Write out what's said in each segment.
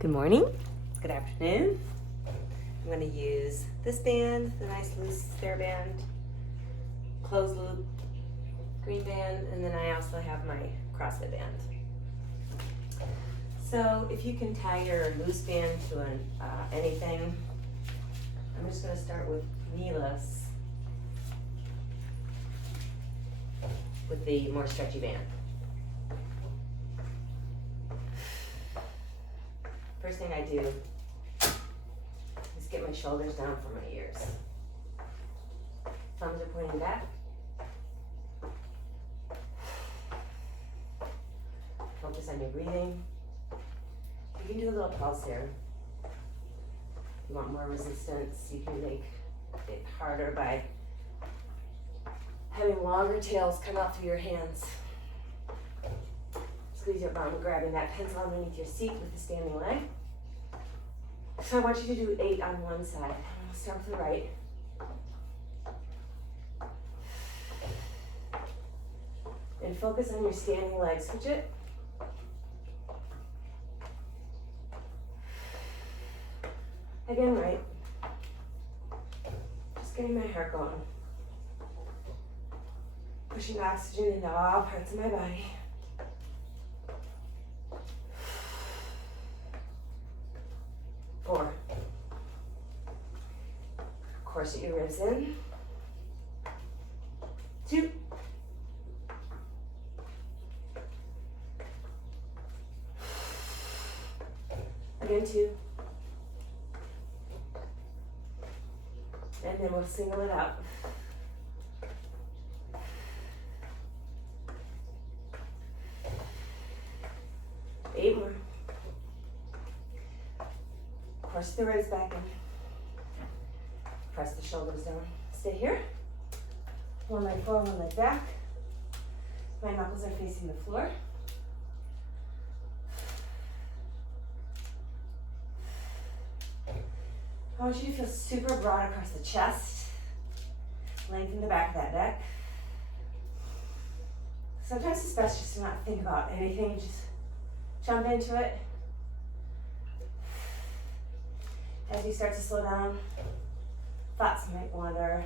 Good morning, good afternoon. I'm going to use this band, the nice loose TheraBand, closed loop, green band, and then I also have my CrossFit band. So if you can tie your loose band to anything, I'm just going to start with kneeless with the more stretchy band. First thing I do is get my shoulders down from my ears. Thumbs are pointing back. Focus on your breathing. You can do a little pulse here. If you want more resistance, you can make it harder by having longer tails come out through your hands. Squeeze your bum, grabbing that pencil underneath your seat with the standing leg. So I want you to do 8 on one side. I'll start with the right. And focus on your standing leg. Switch it. Again, right. Just getting my heart going. Pushing oxygen into all parts of my body. Four. Corset your ribs in. 2. Again, 2. And then we'll single it out. 8 more. Press the ribs back in. Press the shoulders down. Stay here. One leg forward, one leg back. My knuckles are facing the floor. I want you to feel super broad across the chest. Lengthen the back of that neck. Sometimes it's best just to not think about anything, just jump into it. As you start to slow down, thoughts might wander,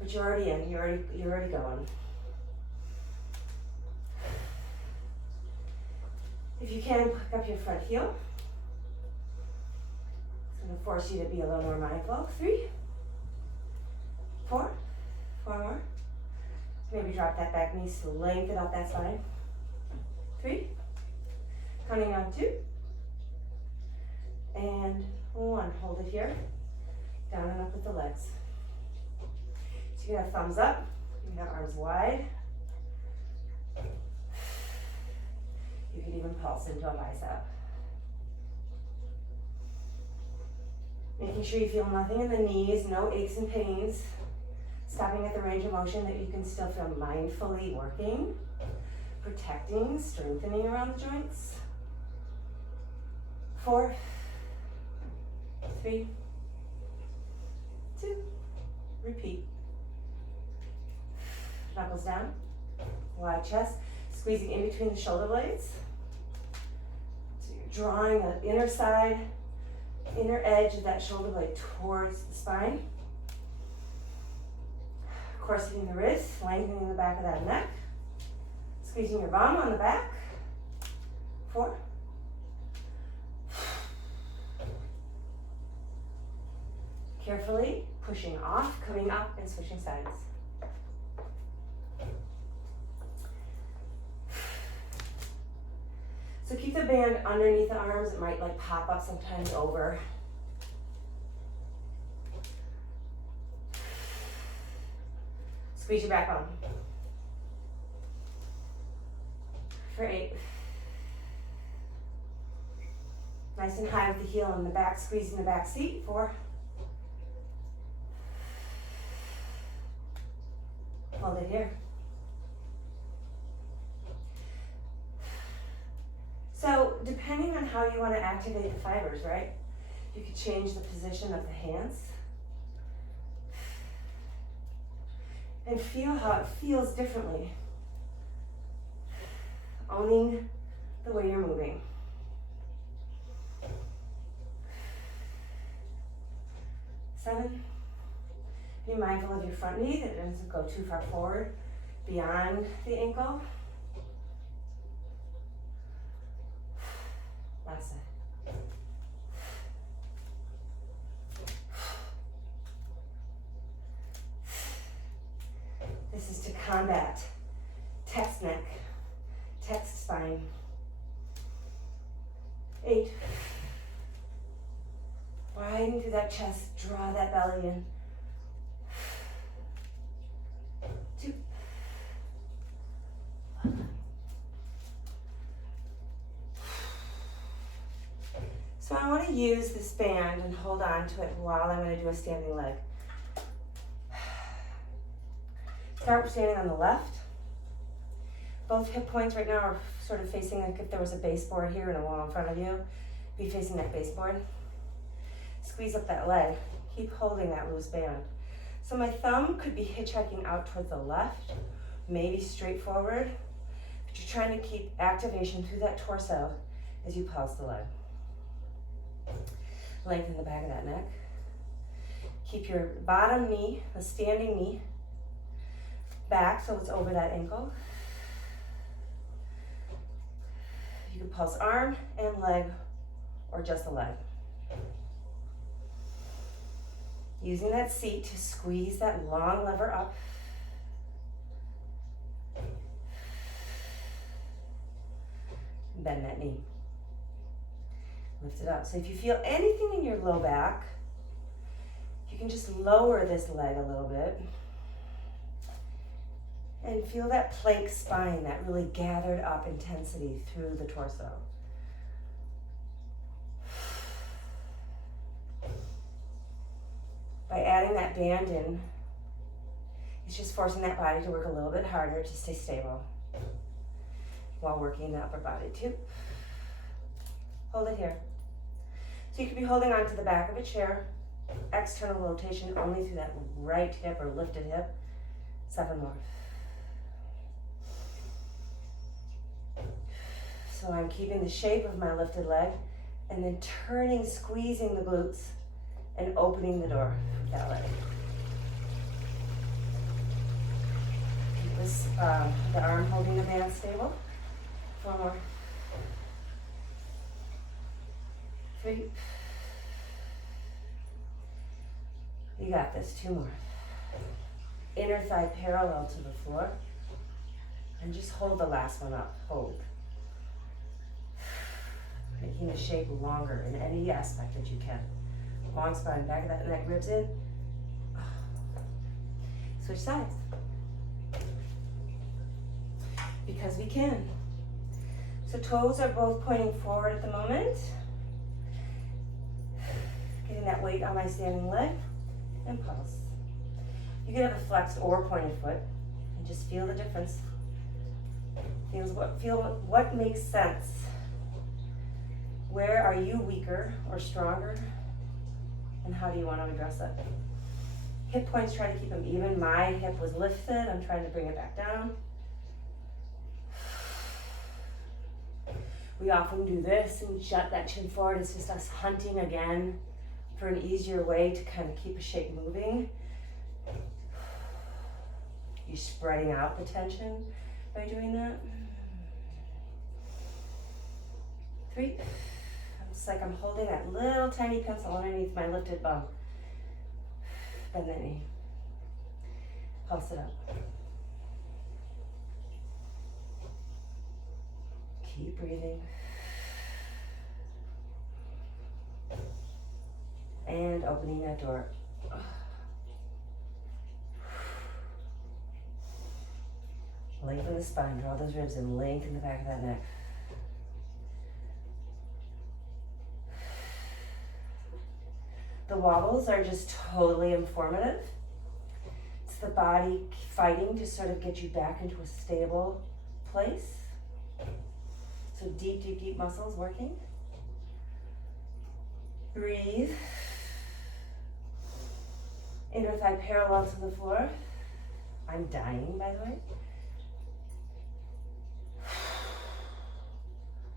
but you're already in, you're already going. If you can, pick up your front heel. It's going to force you to be a little more mindful. 3, 4, 4 more. Maybe drop that back knee, so lengthen out that spine. 3, counting on 2, and 1. Hold it here. Down and up with the legs. So you can have thumbs up. You can have arms wide. You can even pulse into a bicep. Making sure you feel nothing in the knees, no aches and pains. Stopping at the range of motion that you can still feel mindfully working, protecting, strengthening around the joints. 4, 3, 2, repeat. Knuckles down, wide chest, squeezing in between the shoulder blades. So you're drawing the inner side, inner edge of that shoulder blade towards the spine. Corseting the wrist, lengthening the back of that neck. Squeezing your bum on the back. 4. Carefully pushing off, coming up, and switching sides. So keep the band underneath the arms. It might like pop up sometimes over. Squeeze your back bone. For 8. Nice and high with the heel in the back, squeezing the back seat. 4. Hold it here. So depending on how you want to activate the fibers, right? You could change the position of the hands. And feel how it feels differently. Owning the way you're moving. 7. Be mindful of your front knee, that it doesn't go too far forward beyond the ankle. Last side. This is to combat text neck, text spine. 8. Widen through that chest, draw that belly in. 2. So I want to use this band and hold on to it while I'm going to do a standing leg. Start standing on the left. Both hip points right now are sort of facing like if there was a baseboard here and a wall in front of you. Be facing that baseboard. Squeeze up that leg. Keep holding that loose band. So my thumb could be hitchhiking out towards the left, maybe straight forward, but you're trying to keep activation through that torso as you pulse the leg. Lengthen the back of that neck. Keep your bottom knee, a standing knee, back so it's over that ankle. You can pulse arm and leg, or just the leg. Using that seat to squeeze that long lever up. Bend that knee. Lift it up. So if you feel anything in your low back, you can just lower this leg a little bit. And feel that plank spine, that really gathered up intensity through the torso. By adding that band in, it's just forcing that body to work a little bit harder to stay stable while working the upper body too. Hold it here. So you could be holding on to the back of a chair, external rotation only through that right hip or lifted hip. 7 more. So I'm keeping the shape of my lifted leg and then turning, squeezing the glutes and opening the door with that leg. Keep this, the arm holding the band stable. 4 more. 3. You got this. 2 more. Inner thigh parallel to the floor. And just hold the last one up. Hold. Making the shape longer in any aspect that you can. Long spine, back of that neck, ribs in. Switch sides. Because we can. So toes are both pointing forward at the moment. Getting that weight on my standing leg and pulse. You can have a flexed or pointed foot and just feel the difference. Feel what makes sense. Where are you weaker or stronger? And how do you want to address it? Hip points, try to keep them even. My hip was lifted. I'm trying to bring it back down. We often do this and jut that chin forward. It's just us hunting again for an easier way to kind of keep a shape moving. You're spreading out the tension by doing that. 3. It's like I'm holding that little tiny pencil underneath my lifted bum. Bend that knee. Pulse it up. Keep breathing. And opening that door. Lengthen the spine, draw those ribs in, lengthen the back of that neck. The wobbles are just totally informative. It's the body fighting to sort of get you back into a stable place. So deep, deep, deep muscles working. Breathe. Inner thigh parallel to the floor. I'm dying, by the way.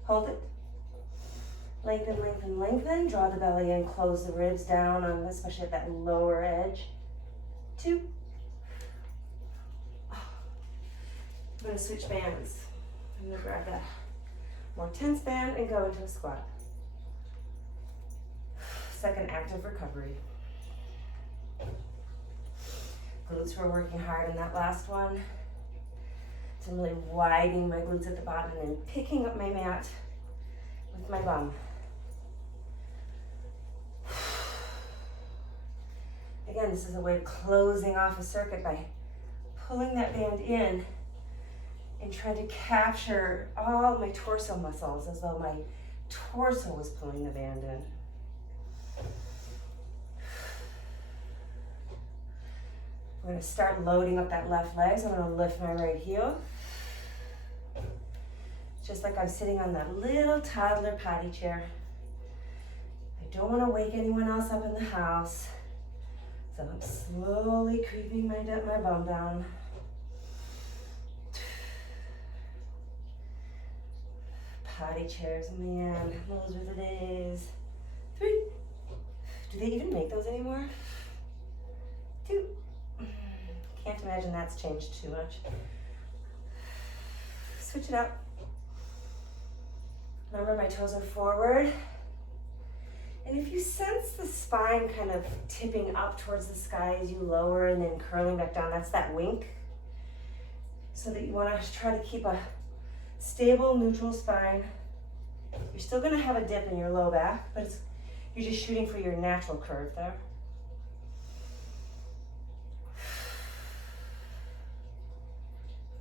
Hold it. Lengthen, lengthen, lengthen. Draw the belly in, close the ribs down on, especially at that lower edge. 2. I'm gonna switch bands. I'm gonna grab that more tense band and go into a squat. Second active recovery. Glutes were working hard in that last one. So I'm really widening my glutes at the bottom and then picking up my mat with my bum. Again, this is a way of closing off a circuit by pulling that band in and trying to capture all my torso muscles as though my torso was pulling the band in. I'm going to start loading up that left leg, so I'm going to lift my right heel. Just like I'm sitting on that little toddler potty chair. I don't want to wake anyone else up in the house. So I'm slowly creeping my bum down. Potty chairs, man, those were the days. 3. Do they even make those anymore? 2. Can't imagine that's changed too much. Switch it up. Remember, my toes are forward. And if you sense the spine kind of tipping up towards the sky as you lower and then curling back down, that's that wink. So that you want to try to keep a stable, neutral spine. You're still going to have a dip in your low back, but you're just shooting for your natural curve there.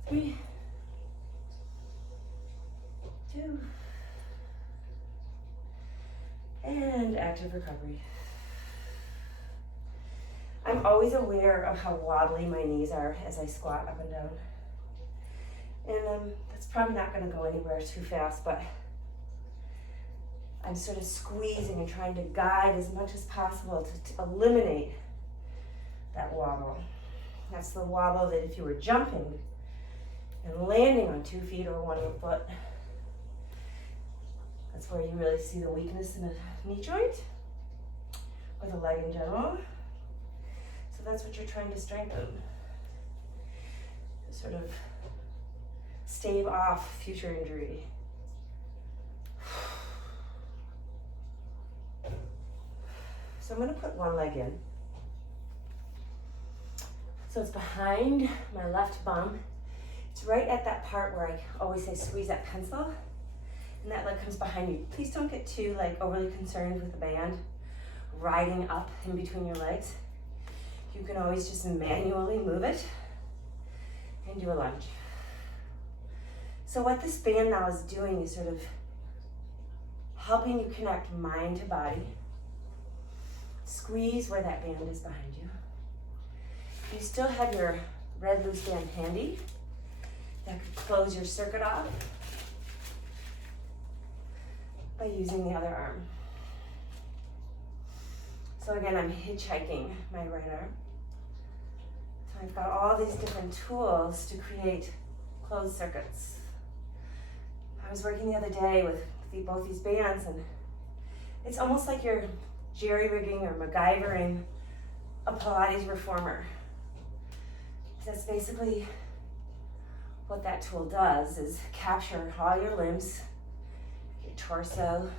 3, 2, and active recovery. I'm always aware of how wobbly my knees are as I squat up and down. And that's probably not going to go anywhere too fast, but I'm sort of squeezing and trying to guide as much as possible to eliminate that wobble. That's the wobble that if you were jumping and landing on 2 feet or 1 foot, that's where you really see the weakness in a knee joint or the leg in general. So that's what you're trying to strengthen. To sort of stave off future injury. So I'm going to put one leg in. So it's behind my left bum. It's right at that part where I always say squeeze that pencil. And that leg comes behind you. Please don't get too overly concerned with the band riding up in between your legs. You can always just manually move it and do a lunge. So what this band now is doing is sort of helping you connect mind to body. Squeeze where that band is behind you. You still have your red loose band handy. That could close your circuit off by using the other arm. So again, I'm hitchhiking my right arm. So I've got all these different tools to create closed circuits. I was working the other day with both these bands, and it's almost like you're jerry-rigging or MacGyvering a Pilates reformer. That's basically what that tool does, is capture all your limbs, your torso,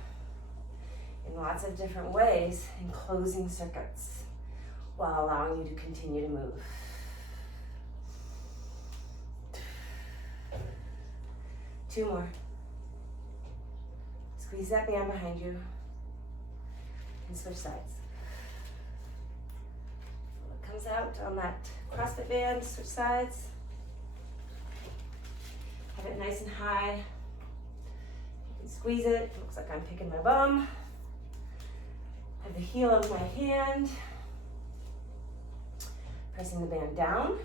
in lots of different ways, and closing circuits while allowing you to continue to move. Two more. Squeeze that band behind you and switch sides. It comes out on that CrossFit band, switch sides. Have it nice and high. You can squeeze it. It looks like I'm picking my bum. Have the heel of my hand. Pressing the band down.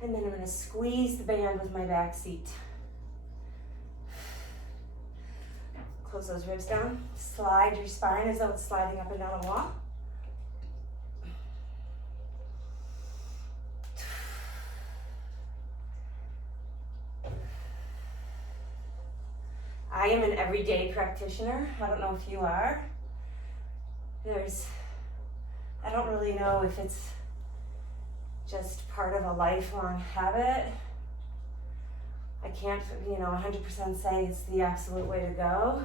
And then I'm going to squeeze the band with my back seat. Close those ribs down. Slide your spine as though it's sliding up and down a wall. I am an everyday practitioner. I don't know if you are. I don't really know if it's just part of a lifelong habit. I can't, 100% say it's the absolute way to go.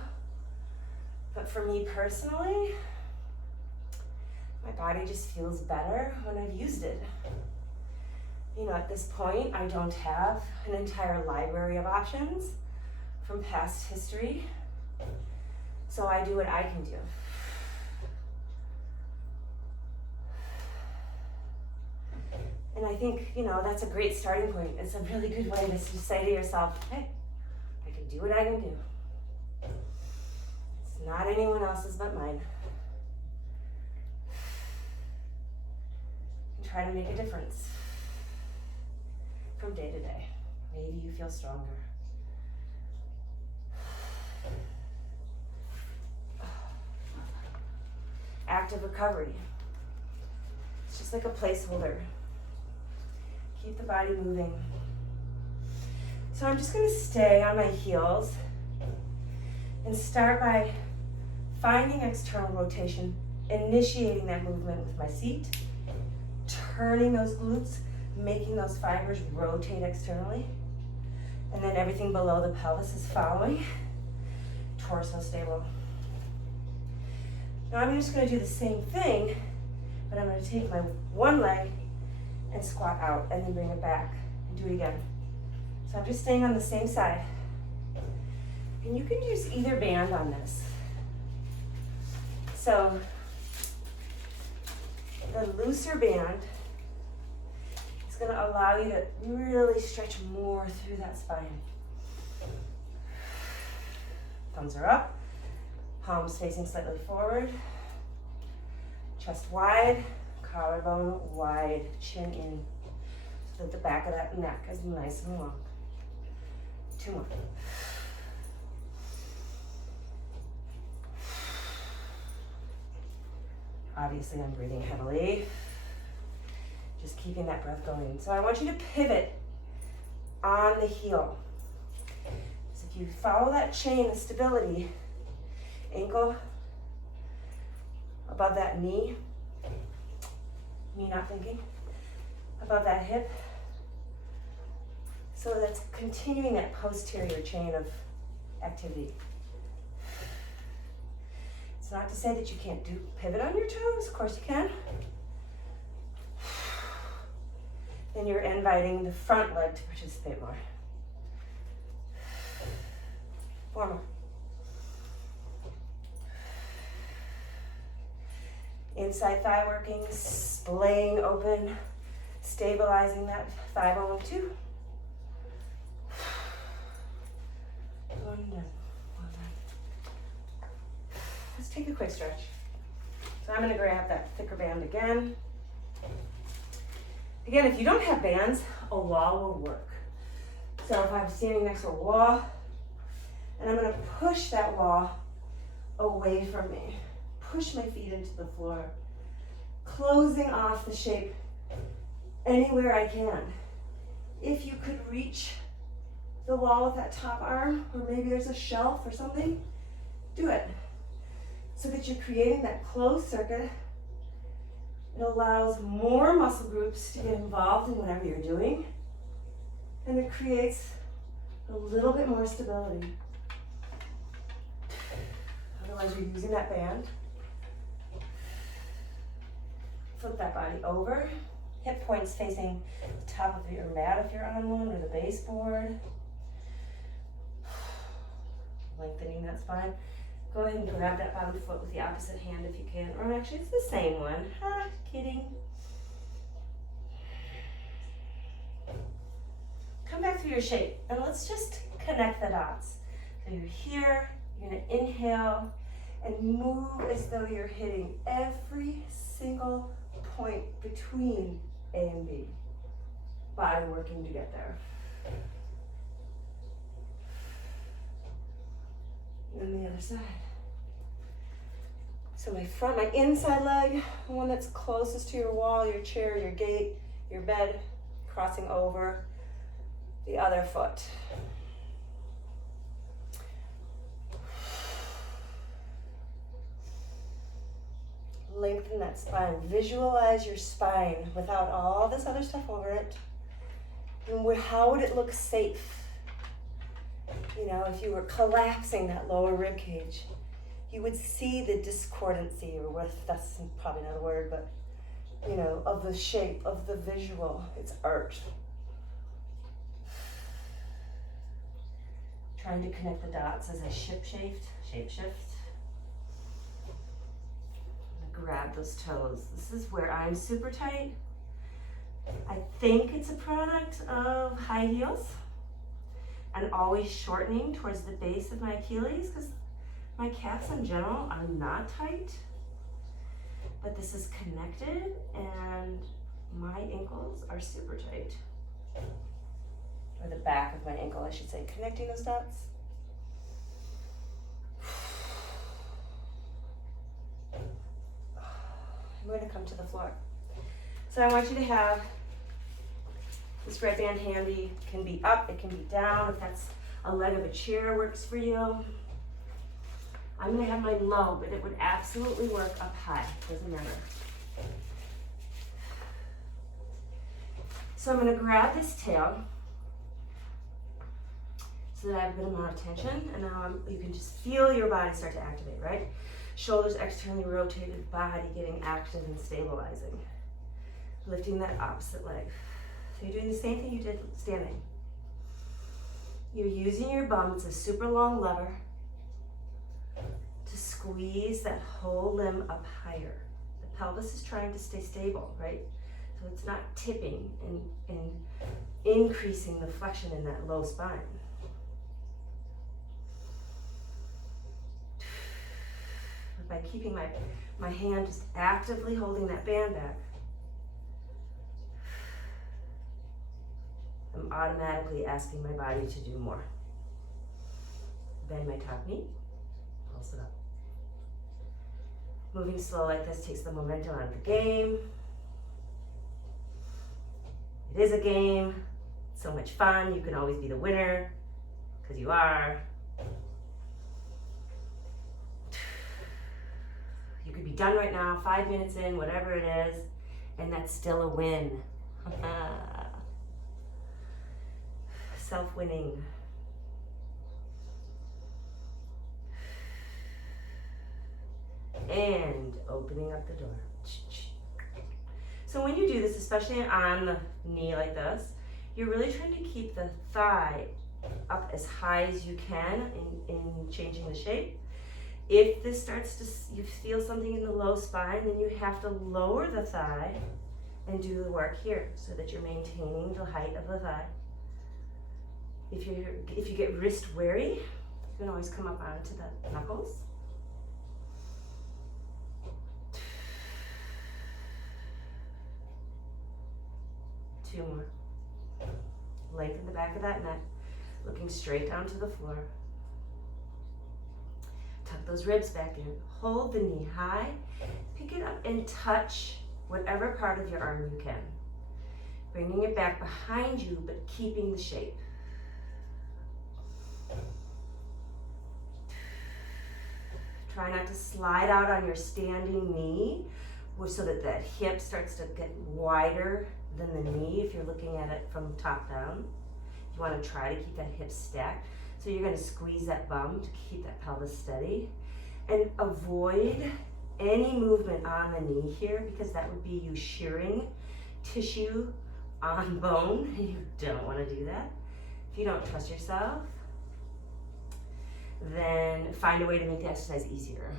But for me personally, my body just feels better when I've used it. At this point, I don't have an entire library of options from past history. So I do what I can do. And I think, that's a great starting point. It's a really good way to just say to yourself, hey, I can do what I can do. It's not anyone else's but mine. And try to make a difference from day to day. Maybe you feel stronger. Active recovery. It's just like a placeholder. Keep the body moving. So I'm just going to stay on my heels and start by finding external rotation, initiating that movement with my seat, turning those glutes, making those fibers rotate externally, and then everything below the pelvis is following. Torso stable. Now I'm just going to do the same thing, but I'm going to take my one leg and squat out and then bring it back and do it again. So I'm just staying on the same side. And you can use either band on this. So the looser band is going to allow you to really stretch more through that spine. Thumbs are up, palms facing slightly forward, chest wide, collarbone wide, chin in, so that the back of that neck is nice and long. 2 more. Obviously, I'm breathing heavily, just keeping that breath going. So I want you to pivot on the heel. So if you follow that chain of stability, ankle above that knee, not thinking, above that hip. So that's continuing that posterior chain of activity. It's not to say that you can't do pivot on your toes, of course you can. Then you're inviting the front leg to participate more. 4 more. Inside thigh working, splaying open, stabilizing that thigh bone. 2. 1 done. Well done. Let's take a quick stretch. So I'm going to grab that thicker band again. Again, if you don't have bands, a wall will work. So if I'm standing next to a wall, and I'm going to push that wall away from me. Push my feet into the floor, closing off the shape anywhere I can. If you could reach the wall with that top arm, or maybe there's a shelf or something, do it. So that you're creating that closed circuit. It allows more muscle groups to get involved in whatever you're doing, and it creates a little bit more stability. Otherwise, you're using that band. Flip that body over. Hip points facing the top of your mat if you're on one, or the baseboard. Lengthening that spine. Go ahead and grab that bottom foot with the opposite hand if you can. Or actually, it's the same one. Ha, kidding. Come back through your shape, and let's just connect the dots. So you're here, you're gonna inhale, and move as though you're hitting every single point between A and B. Body working to get there. And the other side. So my inside leg, the one that's closest to your wall, your chair, your gate, your bed, crossing over the other foot. Lengthen that spine. Visualize your spine without all this other stuff over it. And how would it look safe? You know, if you were collapsing that lower rib cage, you would see the discordancy, or what, that's probably not a word, but you know, of the shape, of the visual. It's art. Trying to connect the dots as I shape shift. Grab those toes. This is where I'm super tight. I think it's a product of high heels and always shortening towards the base of my Achilles, because my calves in general are not tight, but this is connected and my ankles are super tight. Or the back of my ankle, I should say, connecting those dots. I'm going to come to the floor. So I want you to have this red band handy. It can be up, it can be down. If that's a leg of a chair works for you. I'm going to have mine low, but it would absolutely work up high. Doesn't matter. So I'm going to grab this tail so that I have a good amount of tension, and now you can just feel your body start to activate, right? Shoulders externally rotated, body getting active and stabilizing. Lifting that opposite leg. So you're doing the same thing you did standing. You're using your bum, it's a super long lever, to squeeze that whole limb up higher. The pelvis is trying to stay stable, right? So it's not tipping and increasing the flexion in that low spine. By keeping my hand just actively holding that band back, I'm automatically asking my body to do more. Bend my top knee, pulse it up. Moving slow like this takes the momentum out of the game. It is a game, it's so much fun, you can always be the winner, because you are. You could be done right now, 5 minutes in, whatever it is, and that's still a win. Self-winning. And opening up the door. So when you do this, especially on the knee like this, you're really trying to keep the thigh up as high as you can in changing the shape. If this starts to, you feel something in the low spine, then you have to lower the thigh and do the work here so that you're maintaining the height of the thigh. If you get wrist weary, you can always come up onto the knuckles. Two more. Lengthen the back of that neck, looking straight down to the floor. Tuck those ribs back in. Hold the knee high. Pick it up and touch whatever part of your arm you can. Bringing it back behind you, but keeping the shape. Try not to slide out on your standing knee so that that hip starts to get wider than the knee if you're looking at it from top down. You want to try to keep that hip stacked. So you're going to squeeze that bum to keep that pelvis steady, and avoid any movement on the knee here, because that would be you shearing tissue on bone. You don't want to do that. If you don't trust yourself, then find a way to make the exercise easier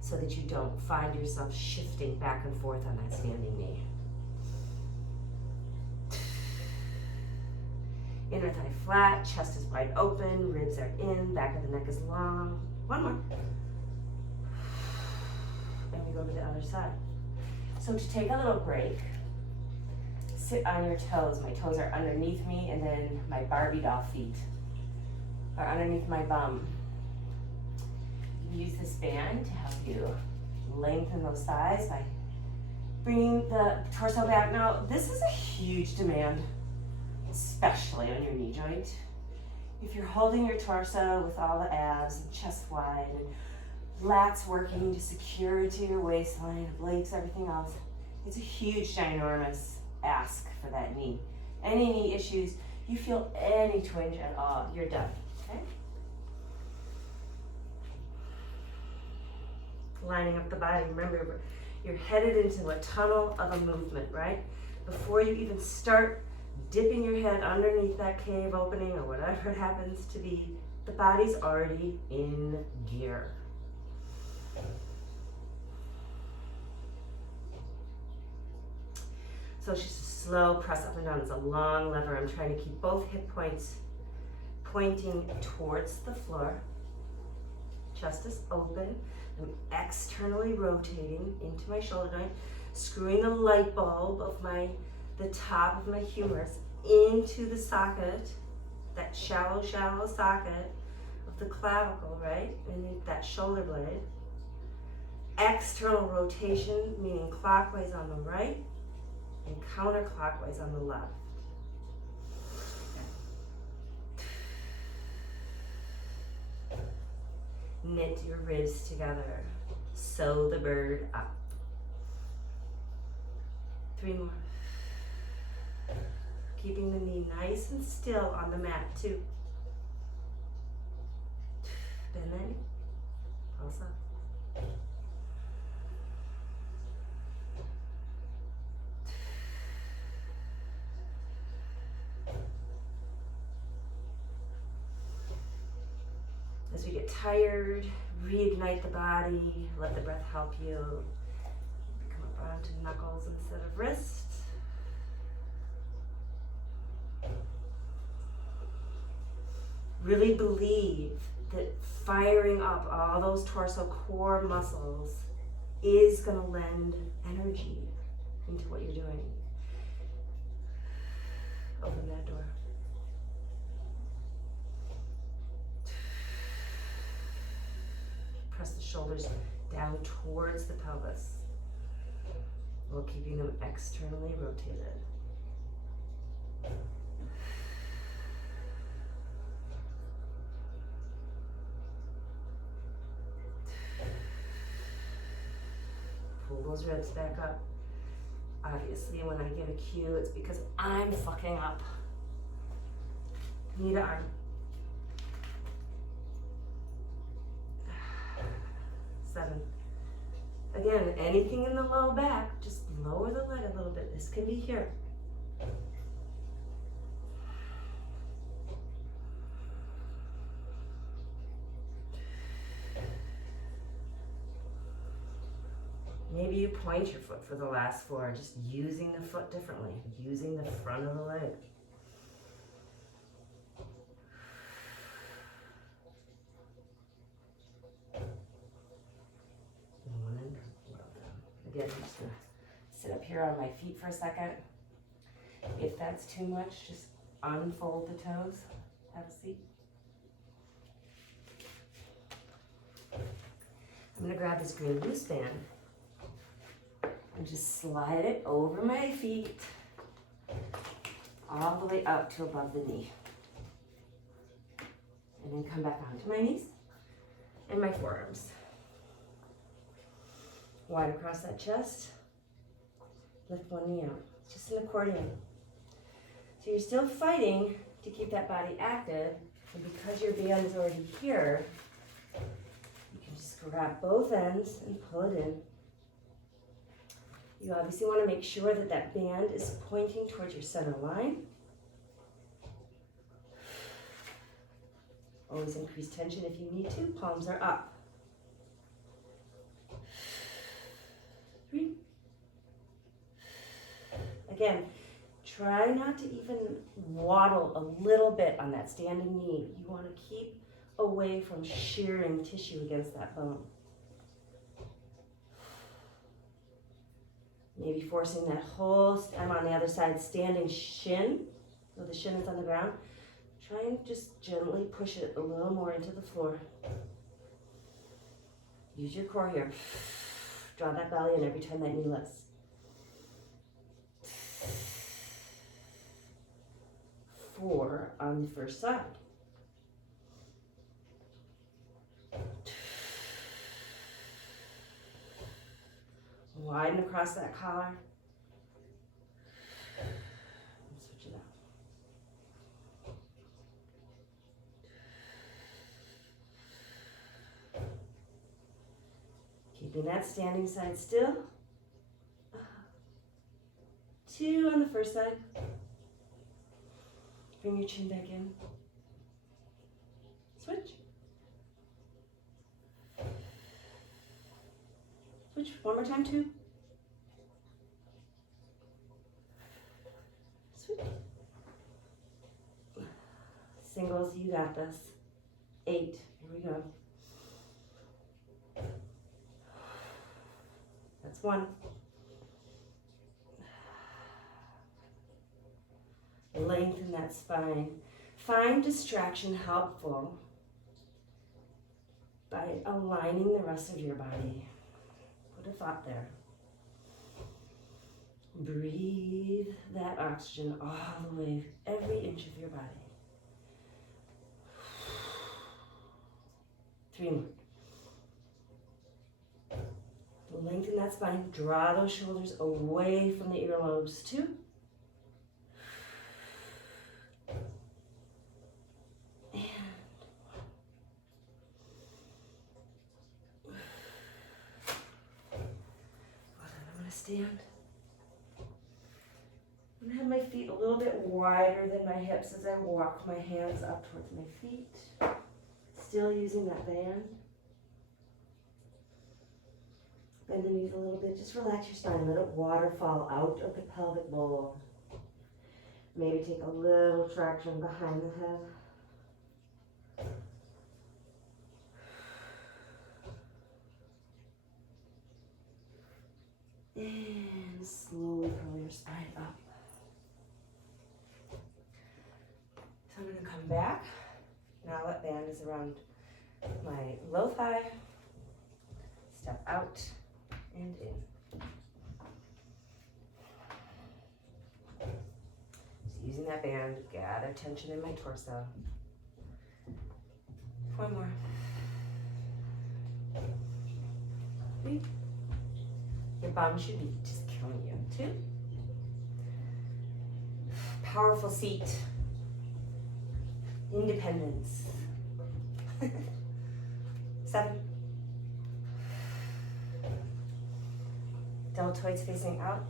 so that you don't find yourself shifting back and forth on that standing knee. Inner thigh flat, chest is wide open, ribs are in, back of the neck is long. One more. And we go to the other side. So to take a little break, sit on your toes. My toes are underneath me, and then my Barbie doll feet are underneath my bum. You can use this band to help you lengthen those thighs by bringing the torso back. Now, this is a huge demand, especially on your knee joint. If you're holding your torso with all the abs and chest wide and Lats working to secure to your waistline, obliques, everything else. It's a huge, ginormous ask for that knee. Any knee issues, you feel any twinge at all, you're done, okay? Lining up the body. Remember, you're headed into a tunnel of a movement, right? Before you even start dipping your head underneath that cave opening or whatever it happens to be, the body's already in gear. So it's just a slow press up and down. It's a long lever. I'm trying to keep both hip points pointing towards the floor. Chest is open. I'm externally rotating into my shoulder joint, screwing the light bulb of the top of my humerus into the socket, that shallow socket of the clavicle, right? And that shoulder blade. External rotation, meaning clockwise on the right and counterclockwise on the left. Knit your ribs together. Sew the bird up. 3 more. Keeping the knee nice and still on the mat, 2. Bend that knee. Pulse up. As we get tired, reignite the body, let the breath help you. Come up onto knuckles instead of wrists. Really believe that firing up all those torso core muscles is going to lend energy into what you're doing. Open that door. Press the shoulders down towards the pelvis while keeping them externally rotated. Pull those ribs back up. Obviously, when I give a cue, it's because I'm fucking up. Knee to arm. 7. Again, anything in the low back, just lower the leg a little bit. This can be here. Maybe you point your foot for the last 4, just using the foot differently, using the front of the leg. Again, I'm just gonna sit up here on my feet for a second. If that's too much, just unfold the toes, have a seat. I'm gonna grab this green loose band and just slide it over my feet all the way up to above the knee. And then come back onto my knees and my forearms. Wide across that chest. Lift one knee out. It's just an accordion. So you're still fighting to keep that body active, and because your band is already here, you can just grab both ends and pull it in. You obviously want to make sure that that band is pointing towards your center line. Always increase tension if you need to. Palms are up. 3. Again, try not to even waddle a little bit on that standing knee. You want to keep away from shearing tissue against that bone. Maybe forcing that whole, I'm on the other side, standing shin, so the shin is on the ground. Try and just gently push it a little more into the floor. Use your core here. Draw that belly in every time that knee lifts. 4 on the first side. Widen across that collar. Switch it up. Keeping that standing side still. 2 on the first side. Bring your chin back in. Switch. Switch. One more time, 2. Switch. Singles, you got this. 8. Here we go. That's 1. Lengthen that spine. Find distraction helpful by aligning the rest of your body. Put a thought there. Breathe that oxygen all the way, every inch of your body. 3 more. Lengthen that spine. Draw those shoulders away from the earlobes. 2. Stand. I'm gonna have my feet a little bit wider than my hips as I walk my hands up towards my feet. Still using that band. Bend the knees a little bit. Just relax your spine. Let it waterfall out of the pelvic bowl. Maybe take a little traction behind the head. And slowly curl your spine up. So I'm going to come back. Now that band is around my low thigh. Step out and in. Just using that band, gather tension in my torso. 4 more. 3. Your bum should be just killing you. 2. Powerful seat. Independence. 7. Deltoids facing out.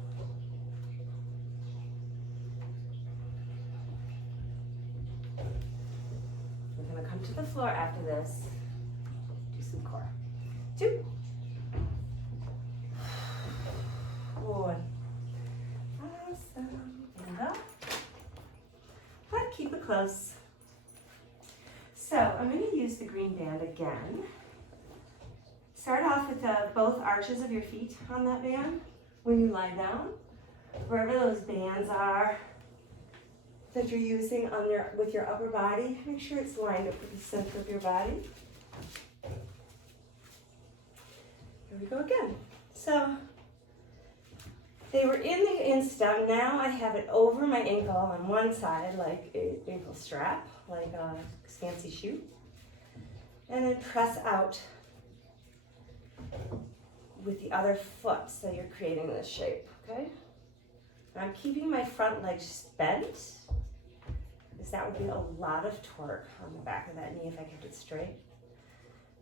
'We're gonna come to the floor after this. Do some core. 2. 1. Awesome. And up. But keep it close. So I'm going to use the green band again. Start off with both arches of your feet on that band. When you lie down, wherever those bands are that you're using on with your upper body, make sure it's lined up with the center of your body. Here we go again. So they were in the instep. Now I have it over my ankle on one side, like an ankle strap, like a fancy shoe. And then press out with the other foot, so you're creating this shape, okay? And I'm keeping my front legs bent, because that would be a lot of torque on the back of that knee if I kept it straight.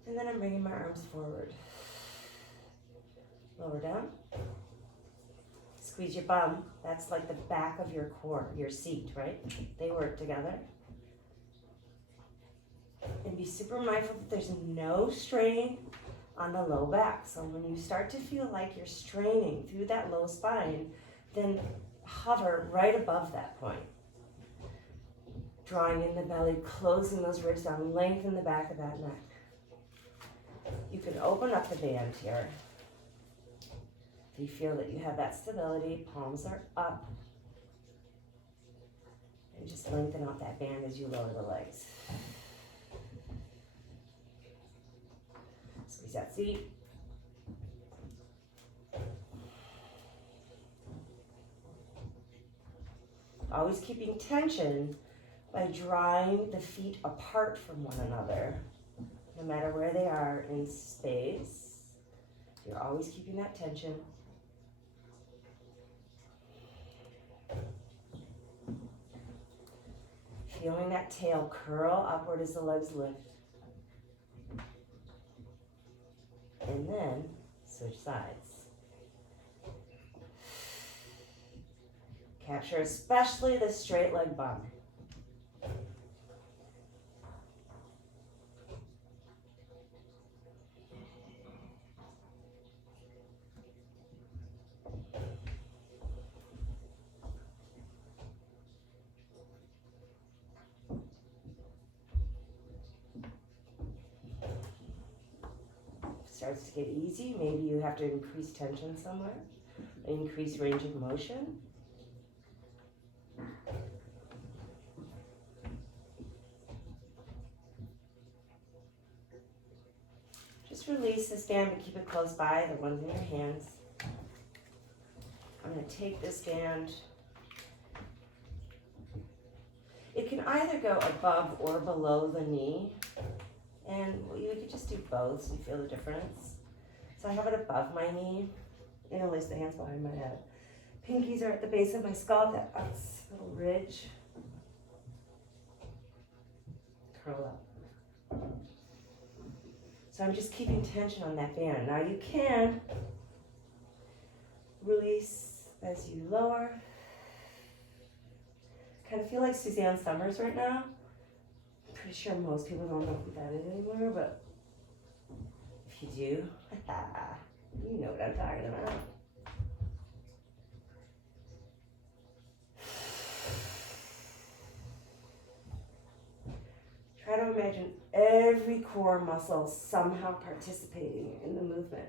And then I'm bringing my arms forward. Lower down. Squeeze your bum. That's like the back of your core, your seat, right? They work together. And be super mindful that there's no strain on the low back. So when you start to feel like you're straining through that low spine, then hover right above that point. Drawing in the belly, closing those ribs down, lengthen the back of that neck. You can open up the band here. If you feel that you have that stability, palms are up. And just lengthen out that band as you lower the legs. Squeeze that seat. Always keeping tension by drawing the feet apart from one another, no matter where they are in space. You're always keeping that tension. feeling that tail curl upward as the legs lift. And then switch sides. Capture especially the straight leg bum. Starts to get easy, maybe you have to increase tension somewhere, increase range of motion. Just release this band, but keep it close by, the ones in your hands. I'm going to take this band. It can either go above or below the knee. And you could just do both so you feel the difference. So I have it above my knee. Interlace the hands behind my head. Pinkies are at the base of my skull, that little ridge. Curl up. So I'm just keeping tension on that band. Now you can release as you lower. Kind of feel like Suzanne Summers right now. Pretty sure most people don't know who that is anymore, but if you do, you know what I'm talking about. Try to imagine every core muscle somehow participating in the movement.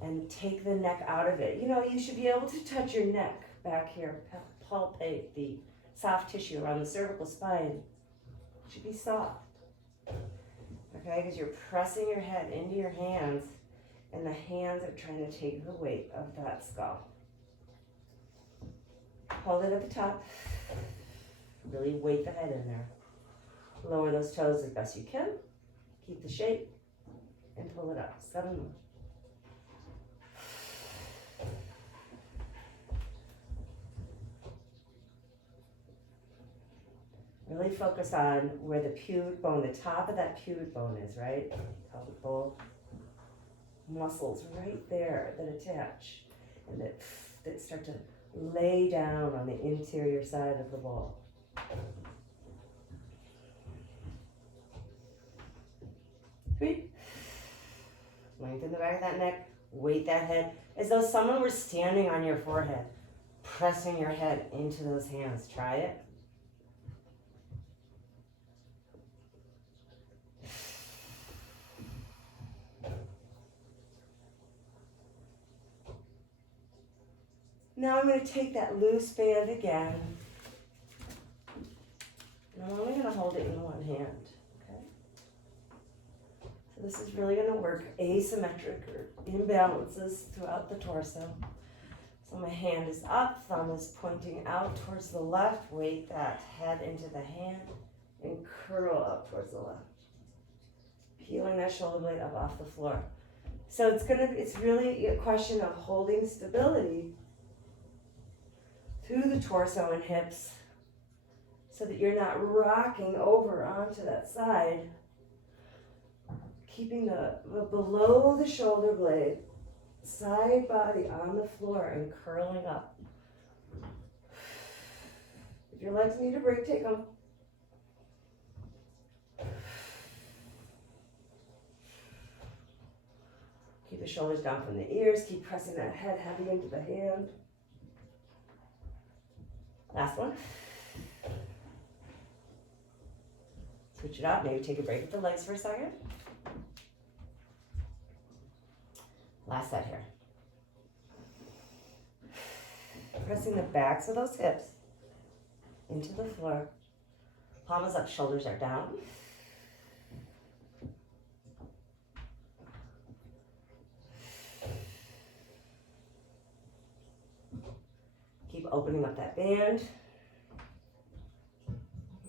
And take the neck out of it. You know, you should be able to touch your neck back here, palpate the soft tissue around the cervical spine. It should be soft. Okay, because you're pressing your head into your hands, and the hands are trying to take the weight of that skull. Hold it at the top. Really weight the head in there. Lower those toes as best you can. Keep the shape and pull it up. 7 more. Really focus on where the pubic bone, the top of that pubic bone is, right? Pelvic bowl. Muscles right there that attach and that start to lay down on the interior side of the ball. Three. Lengthen the back of that neck, weight that head, as though someone were standing on your forehead, pressing your head into those hands. Try it. Now I'm going to take that loose band again, and I'm only going to hold it in one hand, okay? So this is really going to work asymmetric or imbalances throughout the torso. So my hand is up, thumb is pointing out towards the left, weight that head into the hand, and curl up towards the left. Peeling that shoulder blade up off the floor. So it's really a question of holding stability through the torso and hips so that you're not rocking over onto that side. Keeping the below the shoulder blade, side body on the floor and curling up. If your legs need a break, take them. Keep the shoulders down from the ears. Keep pressing that head heavy into the hand. Last one. Switch it up. Maybe take a break with the legs for a second. Last set here. Pressing the backs of those hips into the floor. Palms up, shoulders are down. Keep opening up that band.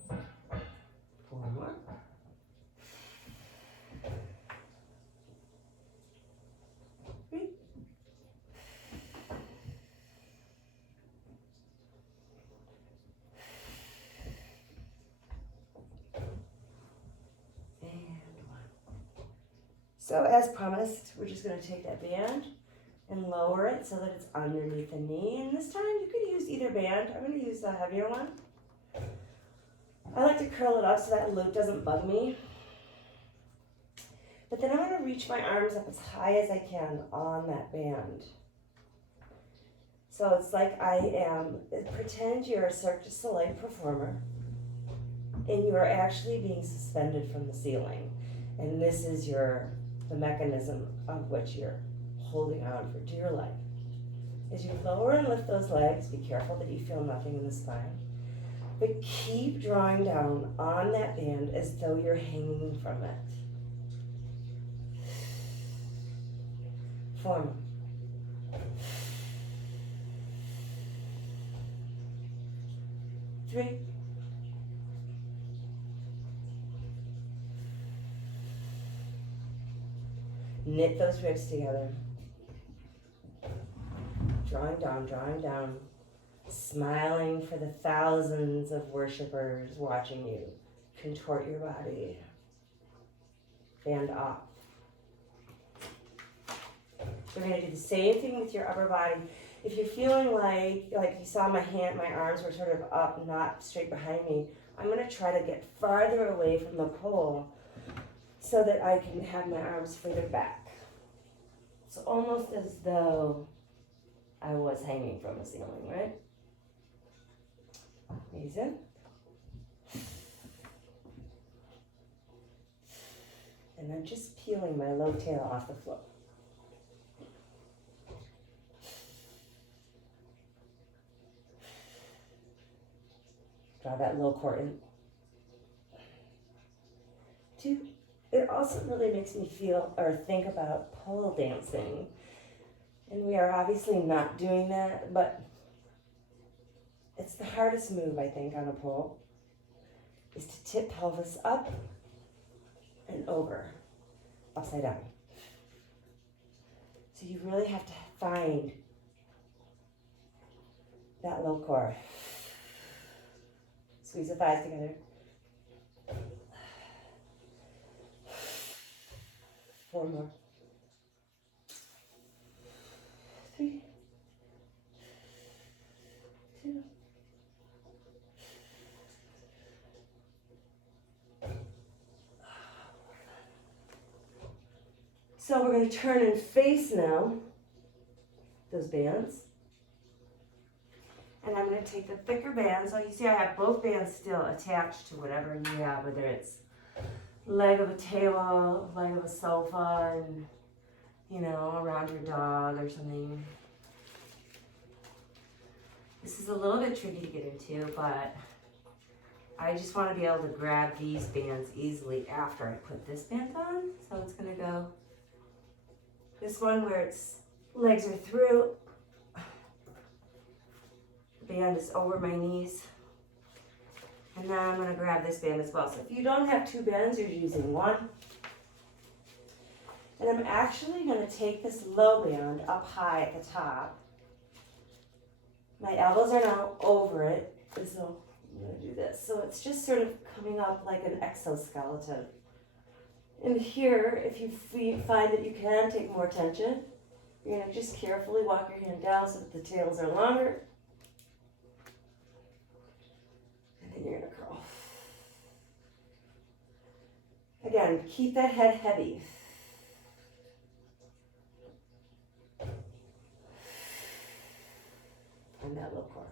4 more. So as promised, we're just gonna take that band and lower it so that it's underneath the knee. And this time you could use either band. I'm gonna use the heavier one. I like to curl it up so that loop doesn't bug me. But then I'm gonna reach my arms up as high as I can on that band. So it's like pretend you're a Cirque du Soleil performer and you are actually being suspended from the ceiling. And this is the mechanism of which you're holding on for dear life. As you lower and lift those legs, be careful that you feel nothing in the spine. But keep drawing down on that band as though you're hanging from it. 4 more. 3. Knit those ribs together. Drawing down. Smiling for the thousands of worshipers watching you. Contort your body. Band off. We're going to do the same thing with your upper body. If you're feeling like you saw my arms were sort of up, not straight behind me, I'm going to try to get farther away from the pole so that I can have my arms further back. It's almost as though I was hanging from the ceiling, right? Knees in. And I'm just peeling my low tail off the floor. Draw that low core in. 2. It also really makes me feel or think about pole dancing. And we are obviously not doing that, but it's the hardest move, I think, on a pole, is to tip pelvis up and over, upside down. So you really have to find that low core. Squeeze the thighs together. 4 more. 3. 2. So we're going to turn and face now those bands. And I'm going to take the thicker band. So you see I have both bands still attached to whatever you have, whether it's leg of a table, leg of a sofa, and, around your dog or something. This is a little bit tricky to get into, but I just want to be able to grab these bands easily after I put this band on. So it's going to go this one where its legs are through. The band is over my knees. And now I'm going to grab this band as well. So if you don't have 2 bands, you're using 1. And I'm actually going to take this low band up high at the top. My elbows are now over it. And so I'm going to do this. So it's just sort of coming up like an exoskeleton. And here, if you find that you can take more tension, you're going to just carefully walk your hand down so that the tails are longer. And then you're going to curl. Again, keep that head heavy. And that low core.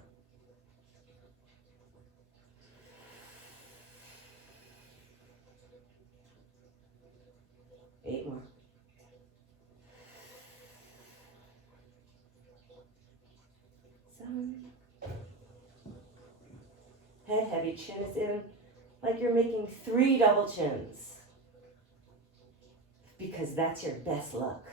Eight more. Seven. Head heavy, chin is in, like you're making 3 double chins. Because that's your best look.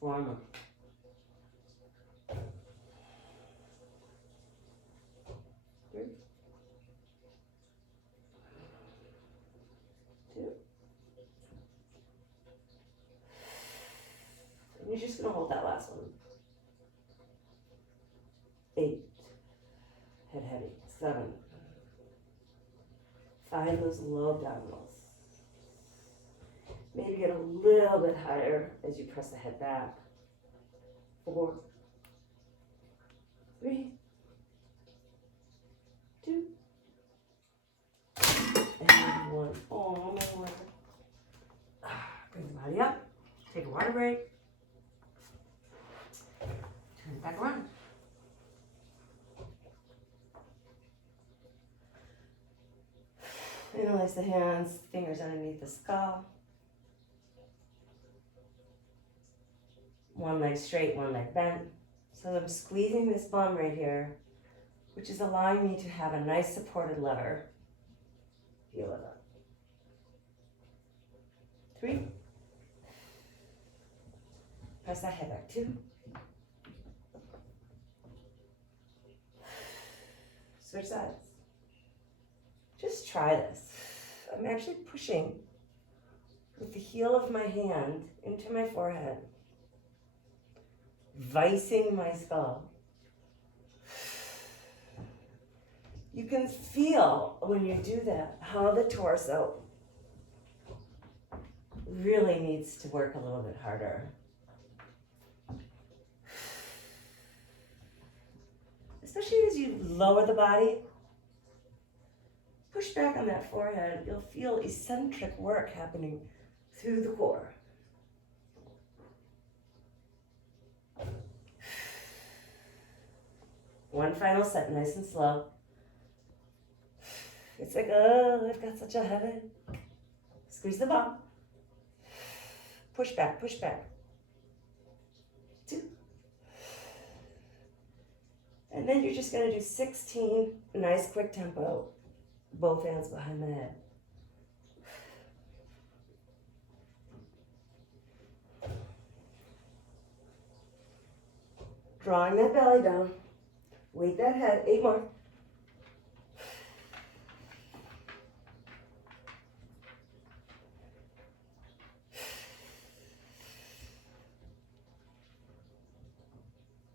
4 more. 3. 2. And you're just going to hold that last one. 8. head heavy. 7. Find those low abdominals. Maybe get a little bit higher as you press the head back. 4, 3, 2, and 1. Oh, more. Bring the body up. Take a water break. Turn it back around. Interlace the hands, fingers underneath the skull. One leg straight, one leg bent. So I'm squeezing this bum right here, which is allowing me to have a nice supported lever. Feel it up. 3. Press that head back. 2. Switch sides. Just try this. I'm actually pushing with the heel of my hand into my forehead, vicing my skull. You can feel when you do that how the torso really needs to work a little bit harder. Especially as you lower the body, push back on that forehead, you'll feel eccentric work happening through the core. One final set, nice and slow. It's like, oh, I've got such a headache. Squeeze the bum. Push back, push back. 2. And then you're just gonna do 16, nice quick tempo. Both hands behind the head. Drawing that belly down. Weight that head. 8 more.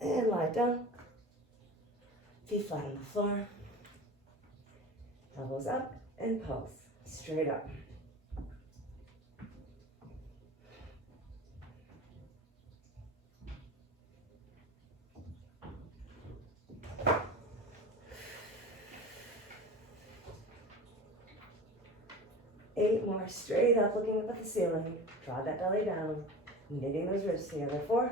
And lie down. Feet flat on the floor. Elbows up and pulse. Straight up. Eight more. Straight up, looking up at the ceiling. Draw that belly down. Knitting those ribs together. 4.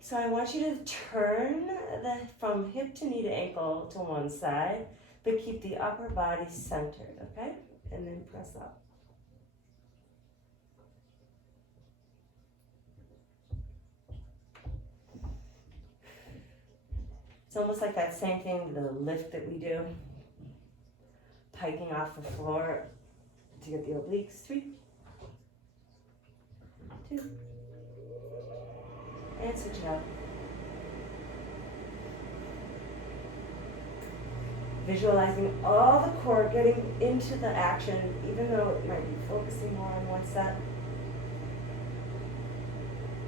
So I want you to turn from hip to knee to ankle to one side, but keep the upper body centered, okay? And then press up. It's almost like that same thing, the lift that we do, piking off the floor to get the obliques. 3, 2, and switch it up. Visualizing all the core getting into the action, even though it might be focusing more on one set.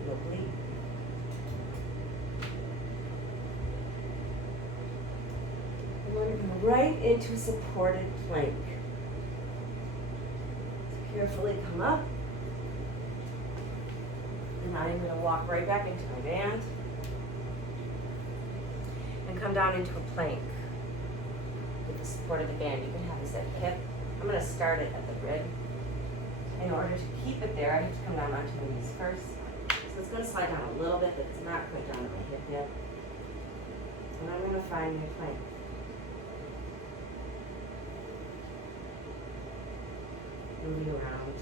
You'll bleed. We're going to go right into supported plank. So carefully come up. And I'm going to walk right back into my band and come down into a plank with the support of the band. You can have this at hip. I'm going to start it at the rib. In order to keep it there, I have to come down onto my knees first. So it's going to slide down a little bit, but it's not quite down to my hip yet. And I'm going to find my plank. Moving around.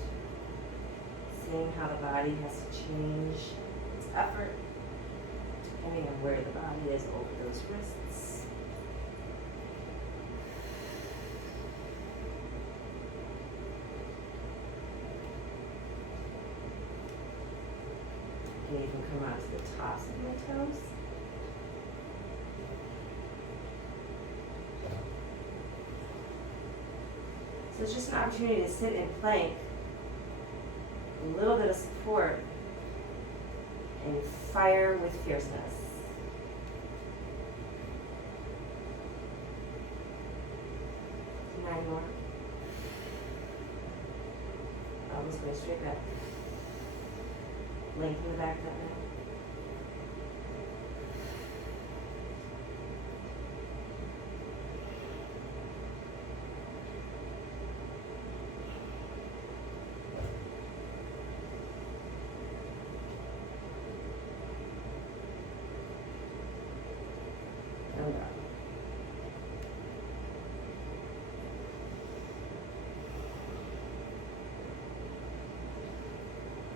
Seeing how the body has to change its effort depending on where the body is over those wrists. And you can come out to the tops of my toes. So it's just an opportunity to sit in plank. A little bit of support and fire with fierceness. Nine more. Almost going straight back. Lengthen the back of that now.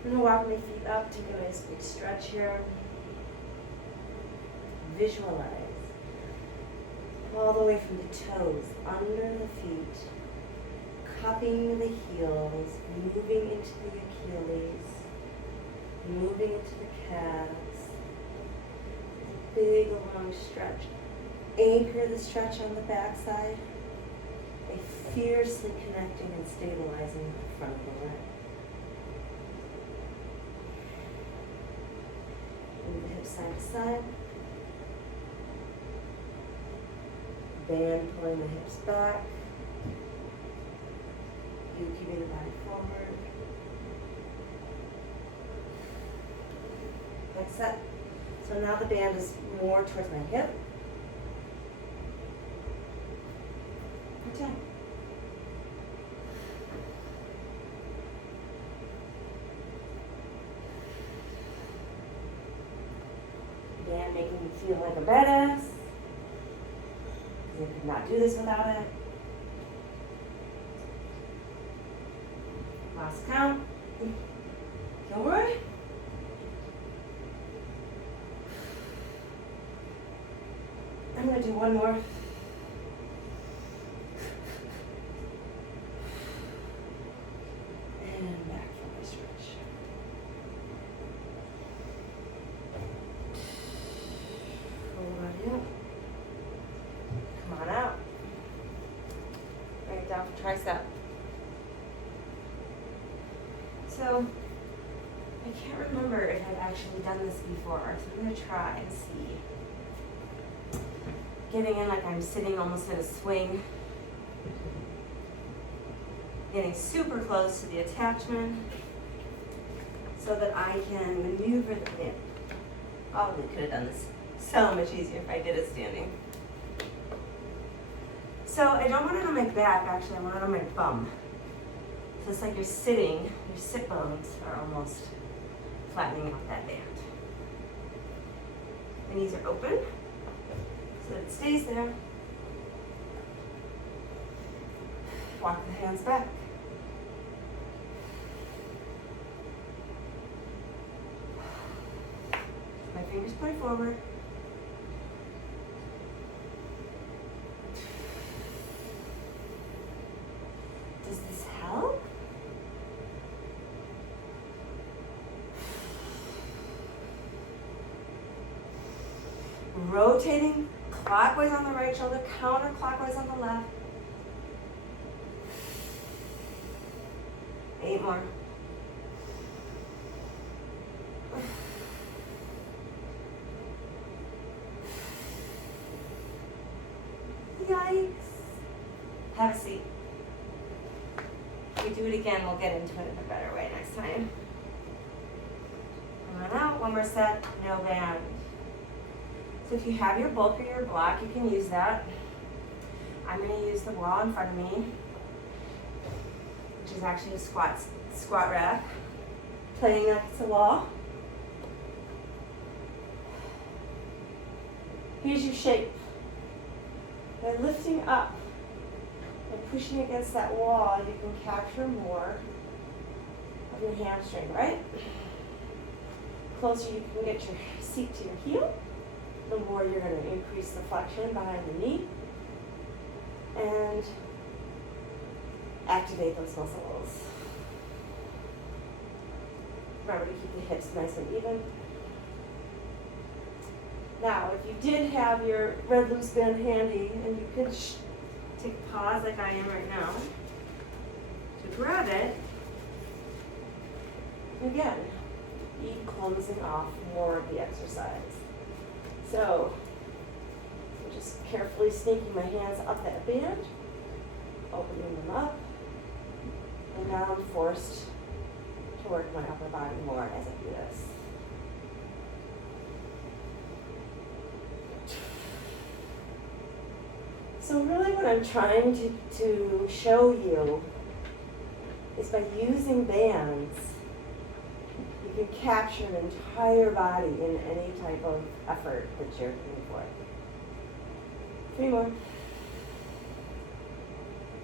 I'm gonna walk my feet up, take a nice big stretch here. Visualize all the way from the toes, under the feet, cupping the heels, moving into the Achilles, moving into the calves. Big long stretch. Anchor the stretch on the backside, fiercely connecting and stabilizing the front of the leg. Move the hips side to side. Band pulling the hips back. You keeping the body forward. Next set. So now the band is more towards my hip. Okay. Band making you feel like a badass. You could not do this without it. Last count. Gilroy. I'm going to do one more. And back for my stretch. Full body up. Come on out. Bring it down for tricep. So, I can't remember if I've actually done this before, so I'm going to try and see. Getting in like I'm sitting almost in a swing. Getting super close to the attachment so that I can maneuver the pin. Probably could have done this so much easier if I did it standing. So I don't want it on my back, actually, I want it on my bum. So it's like you're sitting, your sit bones are almost flattening out that band. My knees are open, so that it stays there. Walk the hands back. My fingers point forward. Does this help? Rotating clockwise on the right shoulder, counterclockwise on the left. 8 more. Yikes. Have a seat. If we do it again, we'll get into it in a better way next time. Come on out, one more set, no band. So if you have your bulk or your block, you can use that. I'm going to use the wall in front of me, which is actually a squat rack, playing like it's a wall. Here's your shape. By lifting up and pushing against that wall, you can capture more of your hamstring, right? Closer you can get your seat to your heel, the more you're going to increase the flexion behind the knee and activate those muscles. Remember to keep the hips nice and even. Now, if you did have your red loose band handy, and you could take a pause like I am right now to grab it, again, close closing off more of the exercise. So, I'm just carefully sneaking my hands up that band, opening them up, and now I'm forced to work my upper body more as I do this. So really what I'm trying to show you is by using bands, you can capture an entire body in any type of effort that you're looking for. 3 more.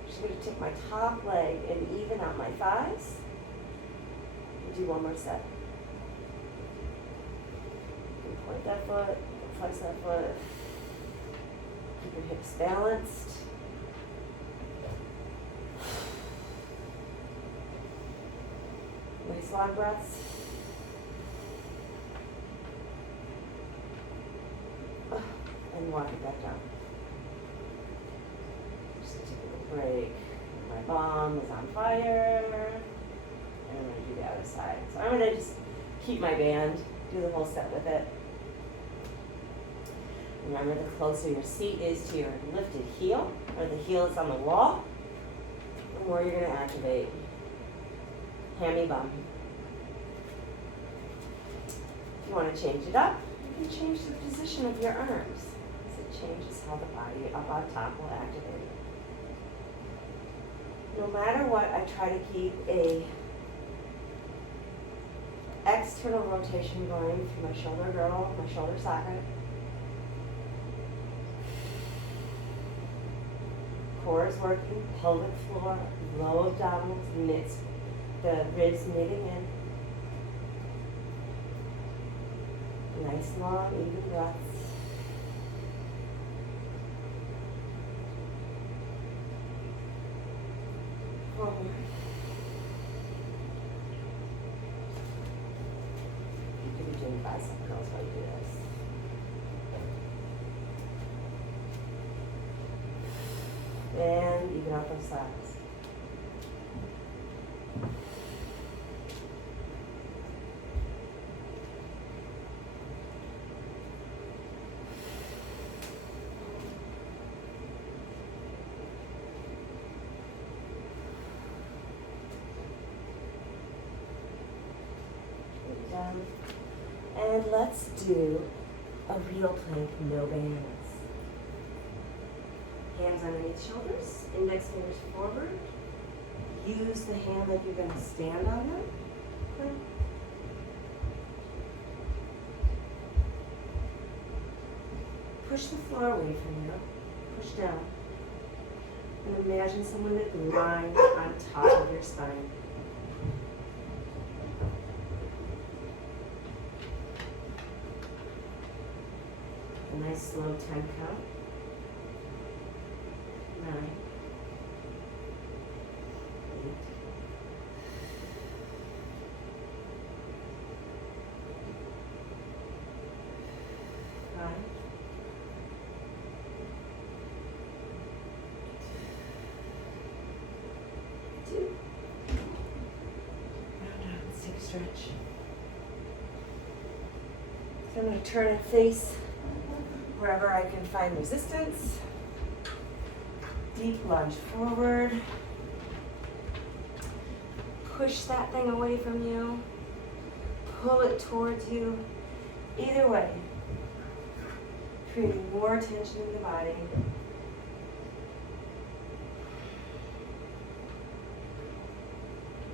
Just going to take my top leg and even out my thighs. And do 1 more set. You can point that foot, flex that foot. Keep your hips balanced. Nice long breaths. And walk it back down. Just take a little break. My bum is on fire. And I'm going to do the other side. So I'm going to just keep my band, do the whole set with it. Remember, the closer your seat is to your lifted heel, or the heel is on the wall, the more you're going to activate hammy bum. If you want to change it up, you can change the position of your arms. It changes how the body up on top will activate. No matter what, I try to keep a external rotation going through my shoulder girdle, my shoulder socket. Core is working, pelvic floor, low abdominals, knits, the ribs knitting in. Nice, long, even breaths. Forward. You could be doing bicep curls while you do this. And even out those sides. And let's do a real plank, no bands. Hands underneath shoulders, index fingers forward. Use the hand that you're going to stand on them. Okay. Push the floor away from you. Push down. And imagine someone that lying on top of your spine. A nice slow 10 count. 9, 8, 5, 2. Round out, let's take a stretch. So I'm going to turn and face wherever I can find resistance. Deep lunge forward. Push that thing away from you. Pull it towards you. Either way, creating more tension in the body.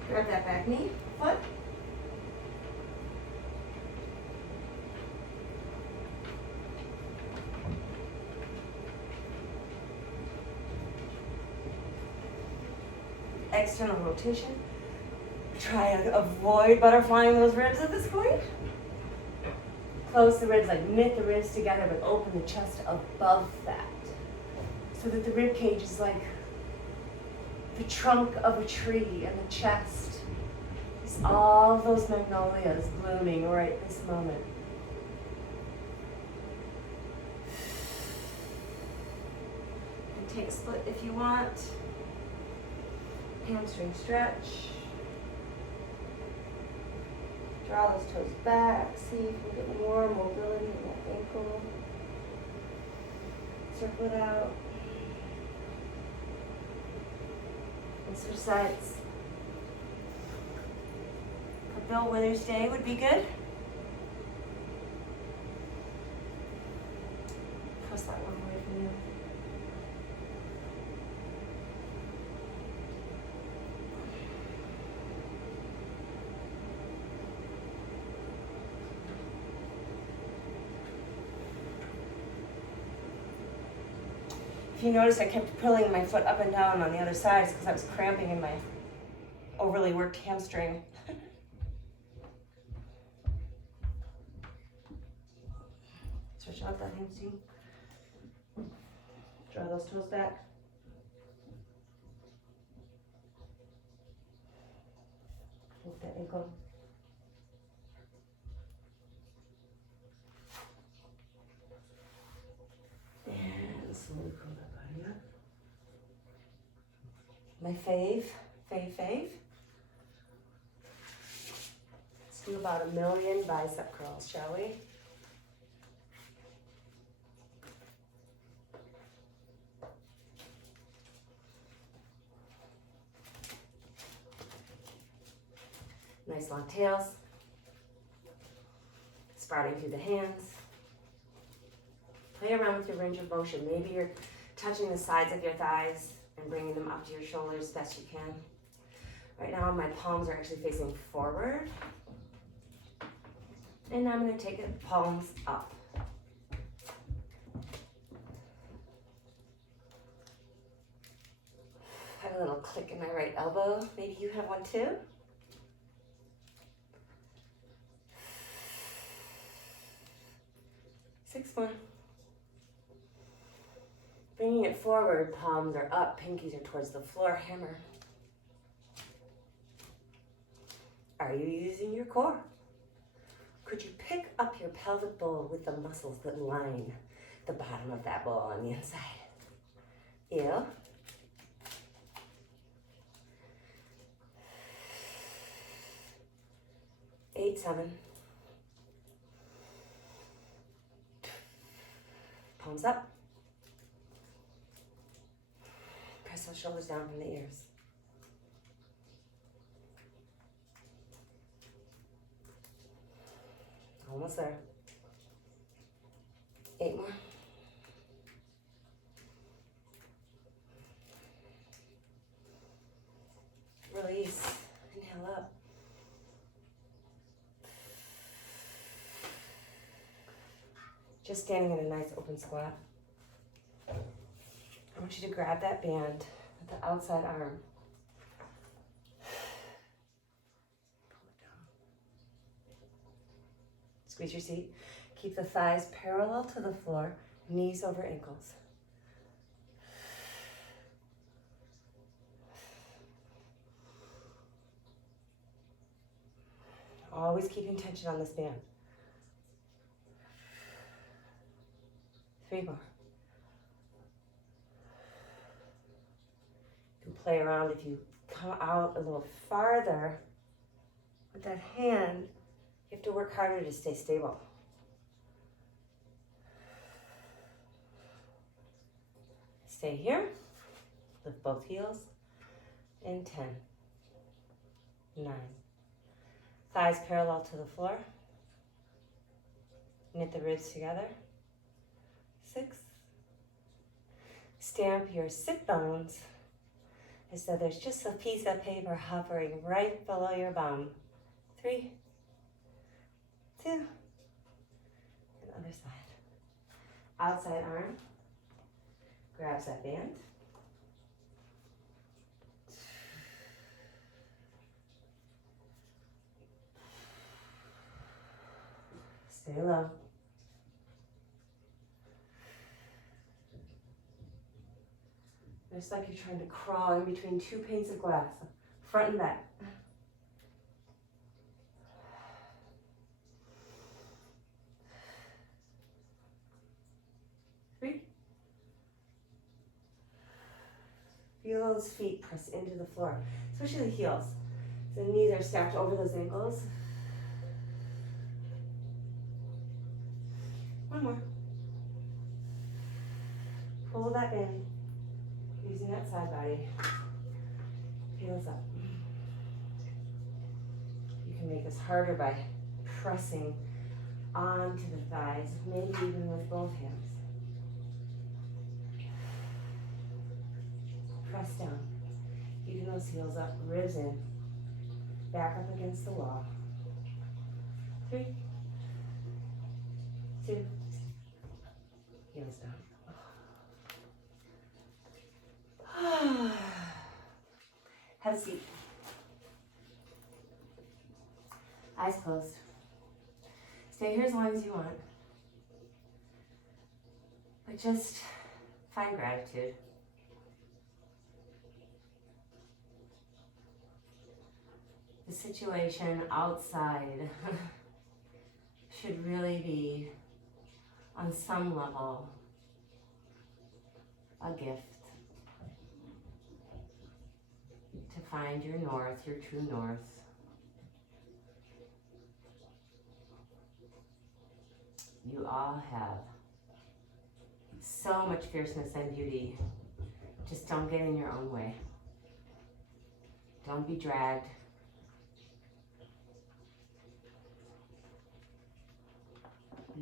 Grab that back knee, foot. External rotation. Try to avoid butterflying those ribs at this point. Close the ribs, like knit the ribs together, but open the chest above that. So that the rib cage is like the trunk of a tree, and the chest is all those magnolias blooming right this moment. And take a split if you want. Hamstring stretch. Draw those toes back. See if you can get more mobility in that ankle. Circle it out. And switch sides. A Bill Withers day would be good. Press that one away from you. If you notice, I kept pulling my foot up and down on the other side because I was cramping in my overly worked hamstring. Stretch out that hamstring. Draw those toes back. Move that ankle. And slowly curl that body up. My fave. Let's do about 1,000,000 bicep curls, shall we? Nice long tails. Sprouting through the hands. Play around with your range of motion. Maybe you're touching the sides of your thighs and bringing them up to your shoulders best you can. Right now my palms are actually facing forward. And now I'm going to take it palms up. I have a little click in my right elbow. Maybe you have one too. 6 more. Bringing it forward, palms are up, pinkies are towards the floor, hammer. Are you using your core? Could you pick up your pelvic bowl with the muscles that line the bottom of that bowl on the inside? Ew. Eight, 7. Palms up. Press those shoulders down from the ears. Almost there. 8 more. Release. Inhale up. Just standing in a nice open squat. I want you to grab that band with the outside arm. Pull it down. Squeeze your seat. Keep the thighs parallel to the floor, knees over ankles. Always keeping tension on this band. 3 more. You can play around if you come out a little farther with that hand. You have to work harder to stay stable. Stay here. Lift both heels. In 10, 9. Thighs parallel to the floor. Knit the ribs together. 6. Stamp your sit bones as though there's just a piece of paper hovering right below your bum. 3, 2, and other side. Outside arm grabs that band. Stay low. It's like you're trying to crawl in between 2 panes of glass, front and back. 3. Feel those feet press into the floor, especially the heels. The knees are stacked over those ankles. One more. Pull that in, using that side body. Heels up. You can make this harder by pressing onto the thighs, maybe even with both hands. Press down. Keeping those heels up, ribs in. Back up against the wall. 3, 2, heels down. Have a seat. Eyes closed. Stay here as long as you want. But just find gratitude. The situation outside should really be, on some level, a gift. To find your north, your true north. You all have so much fierceness and beauty. Just don't get in your own way. Don't be dragged.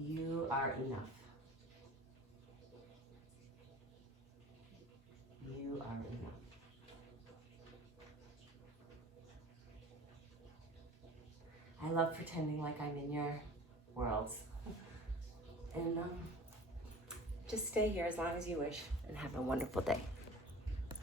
You are enough. You are enough. I love pretending like I'm in your worlds. And just stay here as long as you wish and have a wonderful day.